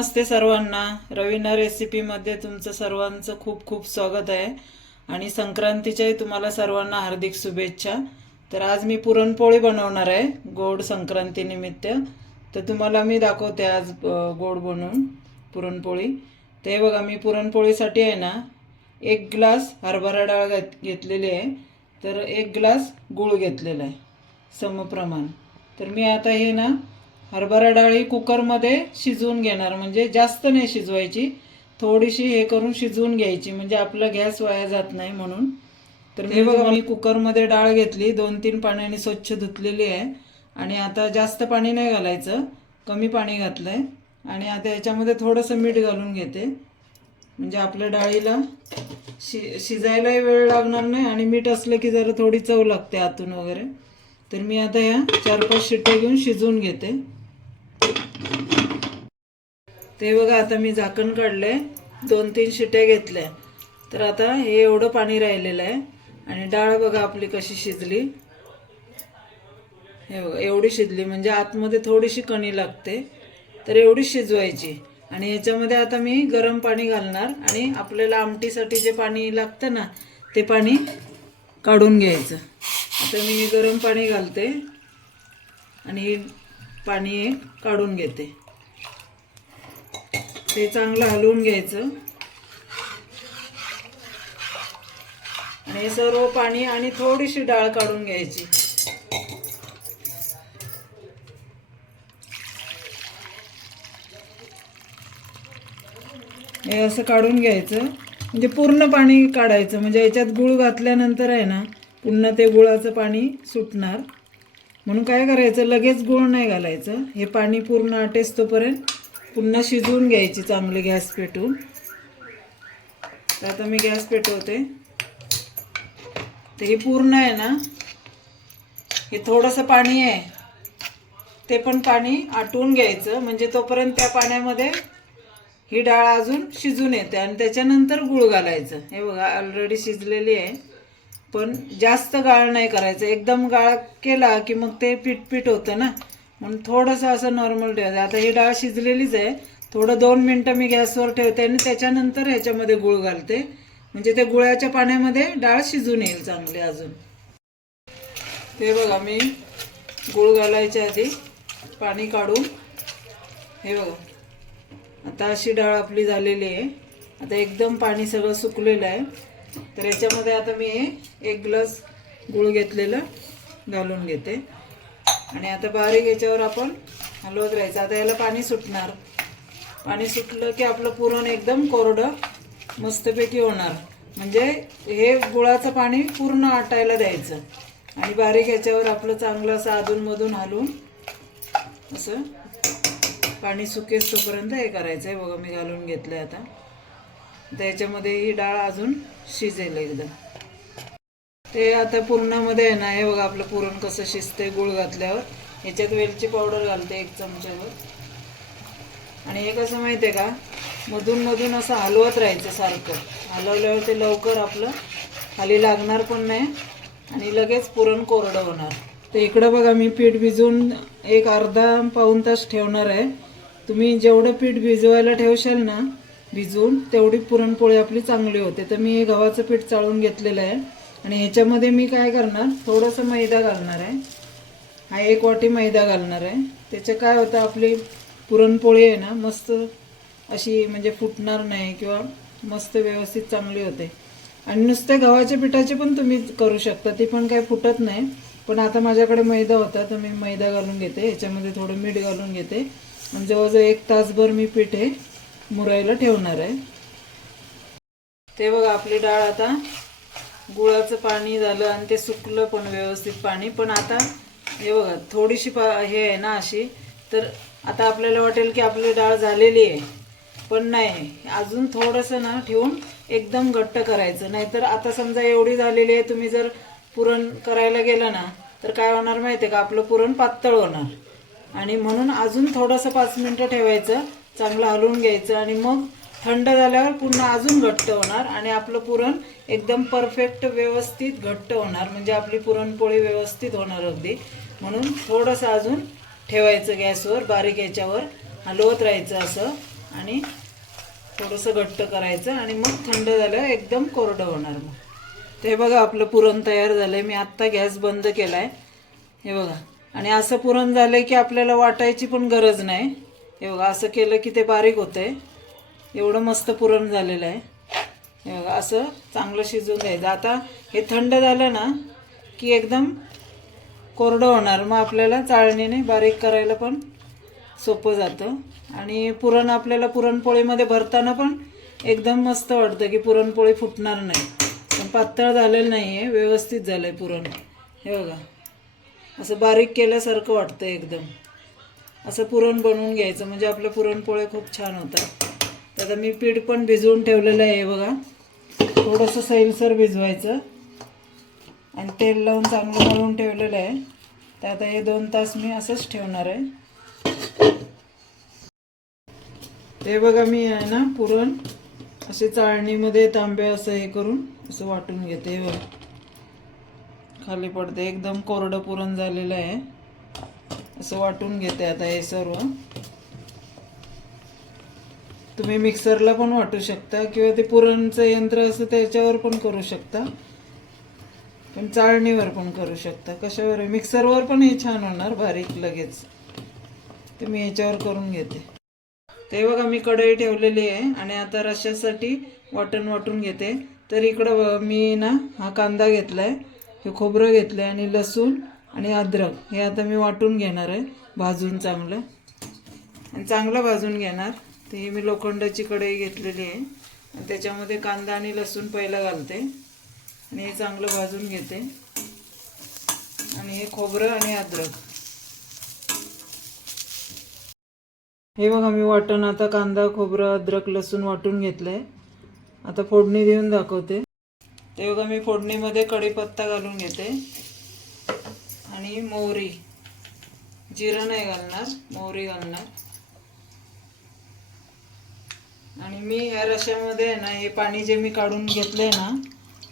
नमस्ते सर्वांना. रवीना रेसिपीमध्ये तुमचं सर्वांचं खूप खूप स्वागत आहे. आणि संक्रांतीच्याही तुम्हाला सर्वांना हार्दिक शुभेच्छा. तर आज मी पुरणपोळी बनवणार आहे गोड संक्रांतीनिमित्त तर तुम्हाला मी दाखवते आज गोड बनवून पुरणपोळी. ते बघा मी पुरणपोळीसाठी आहे ना एक ग्लास हरभरा डाळ घेत घेतलेली आहे. तर एक ग्लास गूळ घेतलेला आहे समप्रमाण. तर मी आता हे ना हरभरा डाळ कुकरमध्ये शिजवून घेणार. म्हणजे जास्त नाही शिजवायची. थोडीशी हे करून शिजवून घ्यायची. म्हणजे आपला गॅस वाया जात नाही म्हणून. तर मी बघा मी कुकरमध्ये डाळ घेतली. दोन तीन पाण्याने स्वच्छ धुतलेली आहे. आणि आता जास्त पाणी नाही घालायचं. कमी पाणी घातलंय. आणि आता याच्यामध्ये थोडंसं मीठ घालून घेते. म्हणजे आपल्या डाळीला शि शिजायलाही वेळ लागणार नाही. आणि मीठ असलं की जरा थोडी चव लागते आतून वगैरे. तर मी आता या चार पाच शिट्ट्या घेऊन शिजवून घेते. ते बघा आता मी झाकण काढले दोन तीन शिट्या घेतल्या. तर आता हे एवढं पाणी राहिलेलं आहे. आणि डाळ बघा आपली कशी शिजली. हे बघा एवढी शिजली. म्हणजे आतमध्ये थोडीशी कणी लागते. तर एवढी शिजवायची. आणि याच्यामध्ये आता मी गरम पाणी घालणार. आणि आपल्याला आमटीसाठी जे पाणी लागतं ना ते पाणी काढून घ्यायचं. आता मी गरम पाणी घालते. आणि पाणी काढून घेते. ते चांगलं हलवून घ्यायचं. आणि सर्व पाणी आणि थोडीशी डाळ काढून घ्यायची. हे असं काढून घ्यायचं. म्हणजे पूर्ण पाणी काढायचं. म्हणजे याच्यात गुळ घातल्यानंतर आहे ना पुन्हा ते गुळाचं पाणी सुटणार. म्हणून काय करायचं? लगेच गुळ नाही घालायचं. हे पाणी पूर्ण आटेस्तोपर्यंत पुन्हा शिजवून घ्यायची चांगली गॅस पेटून. तर आता मी गॅस पेटवते. ते हे पूर्ण आहे ना? हे थोडंसं पाणी आहे. ते पण पाणी आटवून घ्यायचं. म्हणजे तोपर्यंत त्या पाण्यामध्ये ही डाळ अजून शिजून येते. आणि त्याच्यानंतर गूळ घालायचं. हे बघा ऑलरेडी शिजलेली आहे. पण जास्त गाळ नाही करायचं. एकदम गाळ केला की मग ते पीठ पीठ होतं ना? म्हणून थोडंसं असं नॉर्मल ठेवायचं आता ही डाळ शिजलेलीच आहे. थोडं दोन मिनटं मी गॅसवर ठेवते आणि त्याच्यानंतर ह्याच्यामध्ये गूळ घालते. म्हणजे ते गुळाच्या पाण्यामध्ये डाळ शिजून येईल चांगली अजून. ते बघा मी गूळ घालायच्या आधी पाणी काढून हे बघा. आता अशी डाळ आपली झालेली आहे. आता एकदम पाणी सगळं सुकलेलं आहे. तर याच्यामध्ये आता मी एक ग्लास गूळ घेतलेलं घालून घेते. आणि आता बारीक याच्यावर आपण हलवत राहायचं. आता याला पाणी सुटणार. पाणी सुटलं की आपलं पुरण एकदम कोरडं मस्तपैकी होणार. म्हणजे हे गुळाचं पाणी पूर्ण आटायला द्यायचं. आणि बारीक याच्यावर आपलं चांगलं असं अधूनमधून हलवून असं पाणी सुकेस तोपर्यंत हे करायचं आहे बघा मी घालून घेतलं आहे आता त्याच्यामध्ये ही डाळ अजून शिजेल एकदम. ते आता पुरणामध्ये आहे ना हे बघा आपलं पुरण कसं शिजतंय गुळ घातल्यावर. ह्याच्यात वेलची पावडर घालते एक चमच्यावर. आणि हे कसं माहिती आहे का मधून मधून असं हलवत राहायचं सारखं. हलवल्यावर ते लवकर आपलं खाली लागणार पण नाही आणि लगेच पुरण कोरडं होणार. तर इकडं बघा मी पीठ भिजवून एक अर्धा पाऊण तास ठेवणार आहे. तुम्ही जेवढं पीठ भिजवायला ठेवशाल ना भिजवून तेवढी पुरणपोळी आपली चांगली होते. तर मी हे गव्हाचं पीठ चाळून घेतलेलं आहे. आणि ह्याच्यामध्ये मी काय करणार थोडंसं मैदा घालणार आहे. हा एक वाटी मैदा घालणार आहे. त्याचं काय होतं आपली पुरणपोळी आहे ना मस्त अशी म्हणजे फुटणार नाही किंवा मस्त व्यवस्थित चांगली होते. आणि नुसते गव्हाच्या पिठाचे पण तुम्ही करू शकता ती पण काही फुटत नाही. पण आता माझ्याकडे मैदा होता तर मी मैदा घालून घेते. ह्याच्यामध्ये थोडं मीठ घालून घेते. आणि जवळजवळ एक तासभर मी पीठ हे मुरायला ठेवणार आहे. ते बघा आपली डाळ आता गुळाचं पाणी झालं आणि ते सुकलं पण व्यवस्थित पाणी. पण आता हे बघा थोडीशी पा हे आहे ना अशी. तर आता आपल्याला वाटेल की आपली डाळ झालेली आहे. पण नाही अजून थोडंसं ना ठेवून एकदम घट्ट करायचं. नाहीतर आता समजा एवढी झालेली आहे तुम्ही जर पुरण करायला गेलं ना तर काय होणार माहिती आहे का? आपलं पुरण पातळ होणार. आणि म्हणून अजून थोडंसं पाच मिनटं ठेवायचं चांगलं हलवून घ्यायचं आणि मग थंड झाल्यावर पुन्हा अजून घट्ट होणार आणि आपलं पुरण एकदम परफेक्ट व्यवस्थित घट्ट होणार. म्हणजे आपली पुरणपोळी व्यवस्थित होणार अगदी. म्हणून थोडंसं अजून ठेवायचं गॅसवर बारीक याच्यावर हलवत राहायचं असं आणि थोडंसं घट्ट करायचं आणि मग थंड झाल्यावर एकदम कोरडं होणार मग. ते बघा आपलं पुरण तयार झालं आहे मी आत्ता गॅस बंद केला आहे हे बघा. आणि असं पुरण झालंय की आपल्याला वाटायची पण गरज नाही. हे बघा असं केलं की ते बारीक होतं आहे एवढं मस्त पुरण झालेलं आहे. हे बघा असं चांगलं शिजवून द्यायचं आता हे थंड झालं ना की एकदम कोरडं होणार. मग आपल्याला चाळणीने बारीक करायला पण सोपं जातं. आणि पुरण आपल्याला पुरणपोळीमध्ये भरताना पण एकदम मस्त वाटतं की पुरणपोळी फुटणार नाही. पण पातळ झालेलं नाही आहे व्यवस्थित झालं आहे पुरण. हे बघा असं बारीक केल्यासारखं वाटतं एकदम. असं पुरण बनवून घ्यायचं म्हणजे आपल्या पुरणपोळे खूप छान होतात. आता मी पीठ पण भिजवून ठेवलेलं आहे बघा. थोडंसं सैलसर भिजवायचं. आणि तेल लावून चांगलं मळून ठेवलेलं आहे. तर आता हे दोन तास मी असंच ठेवणार आहे. ते बघा मी आहे ना पुरण. असे चाळणीमध्ये तांबे असं हे करून असं वाटून घेते हे बघा. खाली पडते. एकदम कोरडं पुरण झालेलं आहे. असं वाटून घेते आता हे सर्व. तुम्ही मिक्सरला पण वाटू शकता किंवा ते पुरणचं यंत्र असं त्याच्यावर पण करू शकता. पण चाळणीवर पण करू शकता. कशावर? मिक्सरवर पण हे छान होणार बारीक लगेच. ते मी याच्यावर करून घेते. ते बघा मी कढई ठेवलेली आहे आणि आता रश्यासाठी वाटण वाटून घेते. तर इकडं ब- मी ना हा कांदा घेतला आहे हे खोबरं घेतलं आहे आणि लसूण आणि अद्रक. हे आता मी वाटून घेणार आहे भाजून चांगलं. आणि चांगलं भाजून घेणार. तर ही मी लोखंडाची कढई घेतलेली आहे. आणि त्याच्यामध्ये कांदा आणि लसूण पहिला घालते. आणि हे चांगलं भाजून घेते. आणि हे खोबरं आणि अद्रक. हे बघा मी वाटण आता कांदा खोबरं अद्रक लसूण वाटून घेतलंय. आता फोडणी देऊन दाखवते. ते बघा मी फोडणीमध्ये कढीपत्ता घालून घेते. आणि मोहरी. जिरं नाही घालणार मोहरी घालणार. आणि मी या रश्यामध्ये आहे ना हे पाणी जे मी काढून घेतलं आहे ना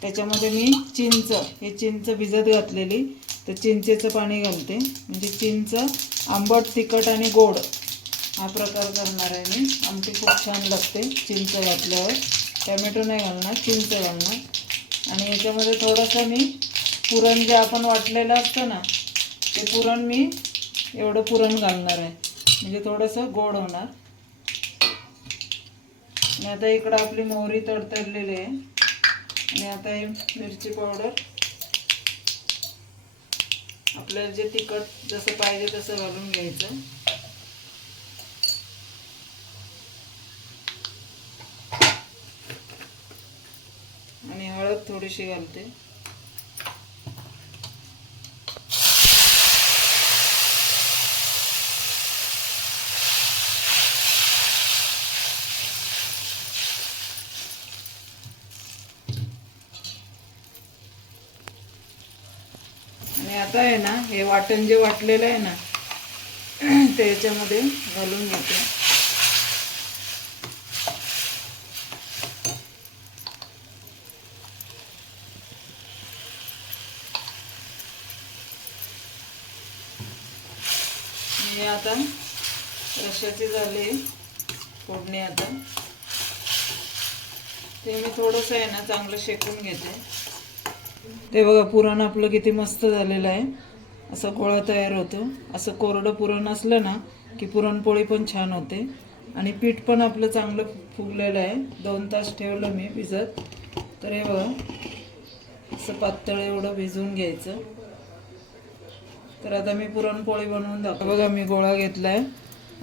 त्याच्यामध्ये मी चिंच हे चिंच भिजत घातलेली. तर चिंचेचं पाणी घालते. म्हणजे चिंच आंबट तिखट आणि गोड हा प्रकार करणार आहे मी. आमटी खूप छान लागते चिंच घातल्यावर. टॅमॅटो नाही घालणार चिंच घालणार. आणि याच्यामध्ये थोडंसं मी पुरण जे आपण वाटलेलं असतं ना ते पुरण मी एवढं पुरण घालणार आहे. म्हणजे थोडंसं गोड होणार. आणि आता इकडं आपली मोहरी तडतडलेली आहे. आणि आता हे मिरची पावडर आपल्याला जे तिखट जसं पाहिजे तसं घालून घ्यायचं. आणि हळद थोडीशी घालते आणि आता आहे ना हे वाटण जे वाटलेलं आहे ना ते याच्यामध्ये घालून घेते. हे आता रश्याचे झाले फोडणी आता. ते मी थोडंसं आहे ना चांगलं शेकून घेते. ते बघा पुरण आपलं किती मस्त झालेलं आहे. असं गोळा तयार होतो. असं कोरडं पुरण असलं ना की पुरणपोळी पण छान होते. आणि पीठ पण आपलं चांगलं फुगलेलं आहे. दोन तास ठेवलं मी भिजत. तर हे बघा असं पातळ एवढं भिजवून घ्यायचं. तर आता मी पुरणपोळी बनवून दाखव बघा मी गोळा घेतला आहे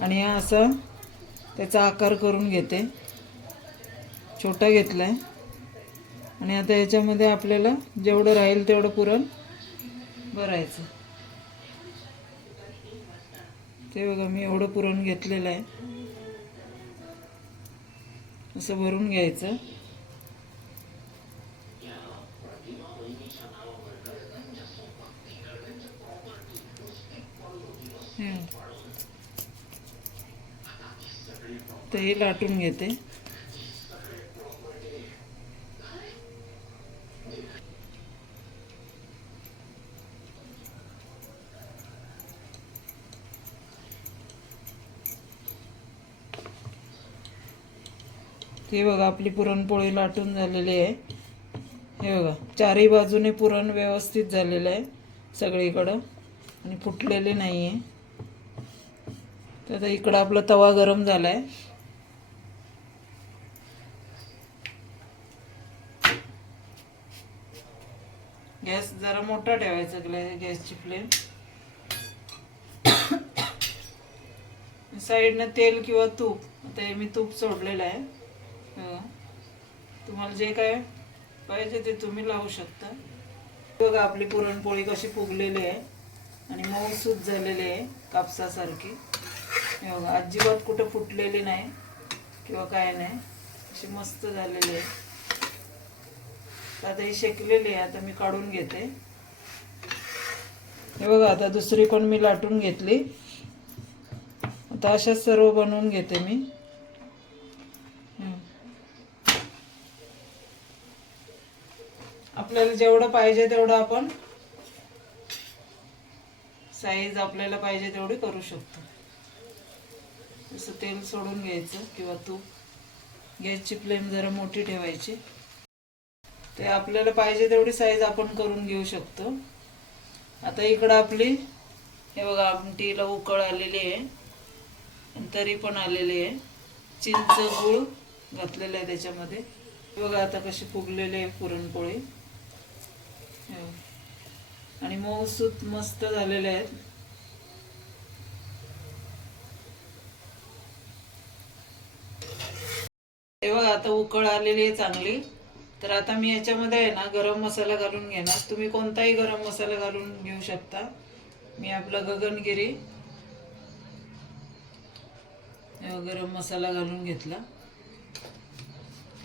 आणि हा असा त्याचा आकार करून घेते. छोटा घेतला आहे आणि आता याच्यामध्ये आपल्याला जेवढं राहील तेवढं पुरण भरायचं. ते बघा मी एवढं पुरण घेतलेलं आहे. असं भरून घ्यायचं. हे. तर हे लाटून घेते. हे बघा आपली पुरणपोळी लाटून झालेली आहे. हे बघा चारही बाजूने पुरण व्यवस्थित झालेलं आहे सगळीकडं आणि फुटलेले नाही आहे तर आता इकडं आपला तवा गरम झाला आहे गॅस जरा मोठा ठेवायचा ग्लॅ- गॅसची फ्लेम. साईडनं तेल किंवा तूप आता मी तूप सोडलेलं आहे. तुम्हाला जे काय पाहिजे ते तुम्ही लावू शकता. बघा आपली पुरणपोळी कशी फुगलेली आहे आणि मऊसूत झालेली आहे कापसासारखी. हे बघा अजिबात कुठं फुटलेली नाही किंवा काय नाही. अशी मस्त झालेली आहे. तर आता ही शेकलेली आहे आता मी काढून घेते. हे बघा आता दुसरी पण मी लाटून घेतली. आता अशाच सर्व बनवून घेते मी हं. आपल्याला जेवढं पाहिजे तेवढं आपण साईज आपल्याला पाहिजे तेवढी करू शकतो. जसं तेल सोडून घ्यायचं किंवा तूप. गॅसची फ्लेम जरा मोठी ठेवायची. ते आपल्याला पाहिजे तेवढी साईज आपण करून घेऊ शकतो. आता इकडं आपली हे बघा आमटीला उकळ आलेली आहे. तरी पण आलेली आहे. चिंच गुळ घातलेलं आहे त्याच्यामध्ये. बघा आता कशी फुगलेली आहे पुरणपोळी. हो. आणि मऊसूत मस्त झालेले आहेत. तेव्हा आता उकळ आलेली आहे चांगली. तर आता मी याच्यामध्ये आहे ना गरम मसाला घालून घेणार. तुम्ही कोणताही गरम मसाला घालून घेऊ शकता. मी आपला गगनगिरी. गरम मसाला घालून घेतला.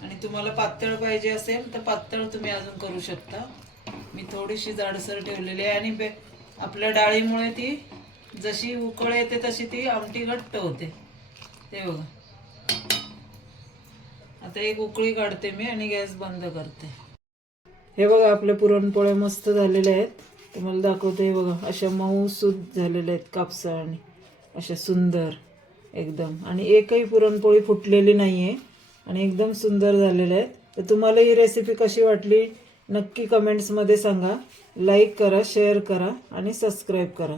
आणि तुम्हाला पातळ पाहिजे असेल तर पातळ तुम्ही अजून करू शकता. मी थोडीशी जाडसर ठेवलेली आहे आणि बे आपल्या डाळीमुळे ती जशी उकळ येते तशी ती आमटी घट्ट होते. ते बघा. आता एक उकळी काढते मी आणि गॅस बंद करते. हे बघा आपल्या पुरणपोळ्या मस्त झालेल्या आहेत. तुम्हाला दाखवते हे बघा अशा मऊ सूत झालेल्या आहेत कापसा आणि अशा सुंदर एकदम. आणि एकही पुरणपोळी फुटलेली नाही आहे आणि एकदम सुंदर झालेल्या आहेत. तर तुम्हाला ही रेसिपी कशी वाटली? नक्की कमेंट्समध्ये सांगा. लाईक करा शेअर करा आणि सबस्क्राईब करा.